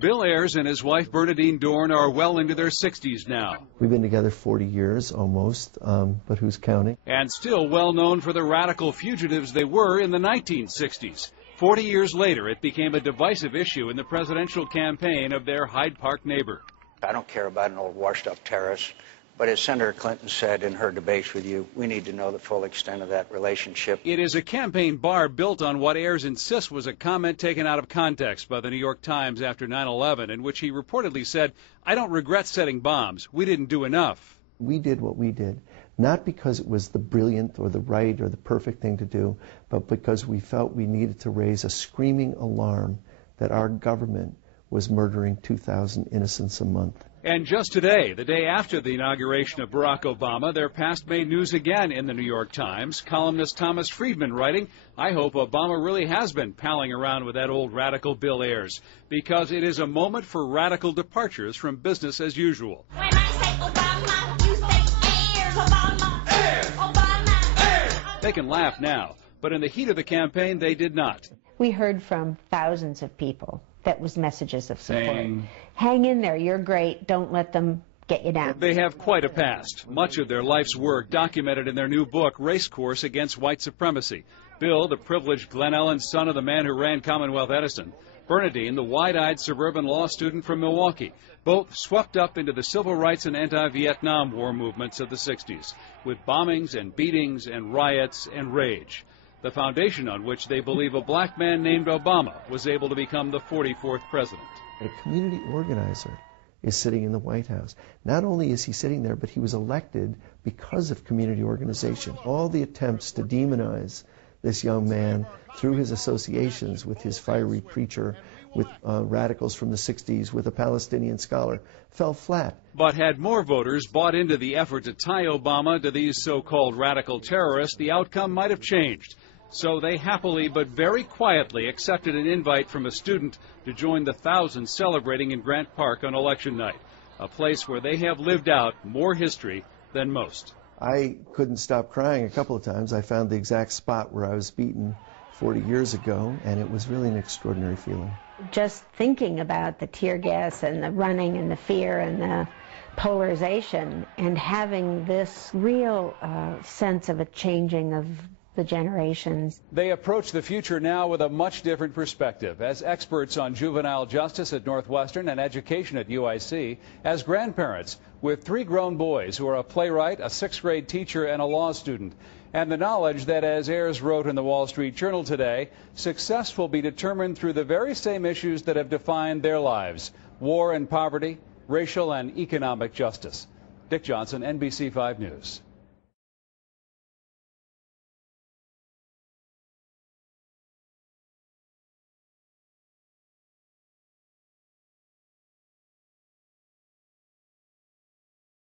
Bill Ayers and his wife Bernadine Dohrn are well into their 60s now. We've been together 40 years almost, but who's counting? And still well known for the radical fugitives they were in the 1960s. 40 years later, it became a divisive issue in the presidential campaign of their Hyde Park neighbor. I don't care about an old washed-up terrorist, but as Senator Clinton said in her debates with you, we need to know the full extent of that relationship. It is a campaign bar built on what Ayers insists was a comment taken out of context by the New York Times after 9/11, in which he reportedly said, "I don't regret setting bombs. We didn't do enough." We did what we did, not because it was the brilliant or the right or the perfect thing to do, but because we felt we needed to raise a screaming alarm that our government was murdering 2,000 innocents a month. And just today, the day after the inauguration of Barack Obama, their past made news again in the New York Times. Columnist Thomas Friedman writing, "I hope Obama really has been palling around with that old radical Bill Ayers, because it is a moment for radical departures from business as usual." When I say Obama, you say Ayers. Obama, Ayers, Obama, Ayers. They can laugh now, but in the heat of the campaign, they did not. We heard from thousands of people that was messages of support. Saying, hang in there, you're great, don't let them get you down. They have quite a past, much of their life's work documented in their new book, Racecourse Against White Supremacy. Bill, the privileged Glen Ellen son of the man who ran Commonwealth Edison. Bernadine, the wide-eyed suburban law student from Milwaukee, both swept up into the civil rights and anti-Vietnam War movements of the 60s, with bombings and beatings and riots and rage. The foundation on which they believe a black man named Obama was able to become the 44th president. A community organizer is sitting in the White House. Not only is he sitting there, but he was elected because of community organization. All the attempts to demonize this young man through his associations with his fiery preacher, with radicals from the 60s, with a Palestinian scholar, fell flat. But had more voters bought into the effort to tie Obama to these so-called radical terrorists, the outcome might have changed. So they happily but very quietly accepted an invite from a student to join the thousands celebrating in Grant Park on election night, a place where they have lived out more history than most. I couldn't stop crying a couple of times. I found the exact spot where I was beaten 40 years ago, and it was really an extraordinary feeling. Just thinking about the tear gas and the running and the fear and the polarization, and having this real sense of a changing of the generations. They approach the future now with a much different perspective, as experts on juvenile justice at Northwestern and education at UIC, as grandparents with 3 grown boys who are a playwright, a 6th grade teacher, and a law student. And the knowledge that, as Ayers wrote in the Wall Street Journal today, success will be determined through the very same issues that have defined their lives: war and poverty, racial and economic justice. Dick Johnson, NBC 5 News.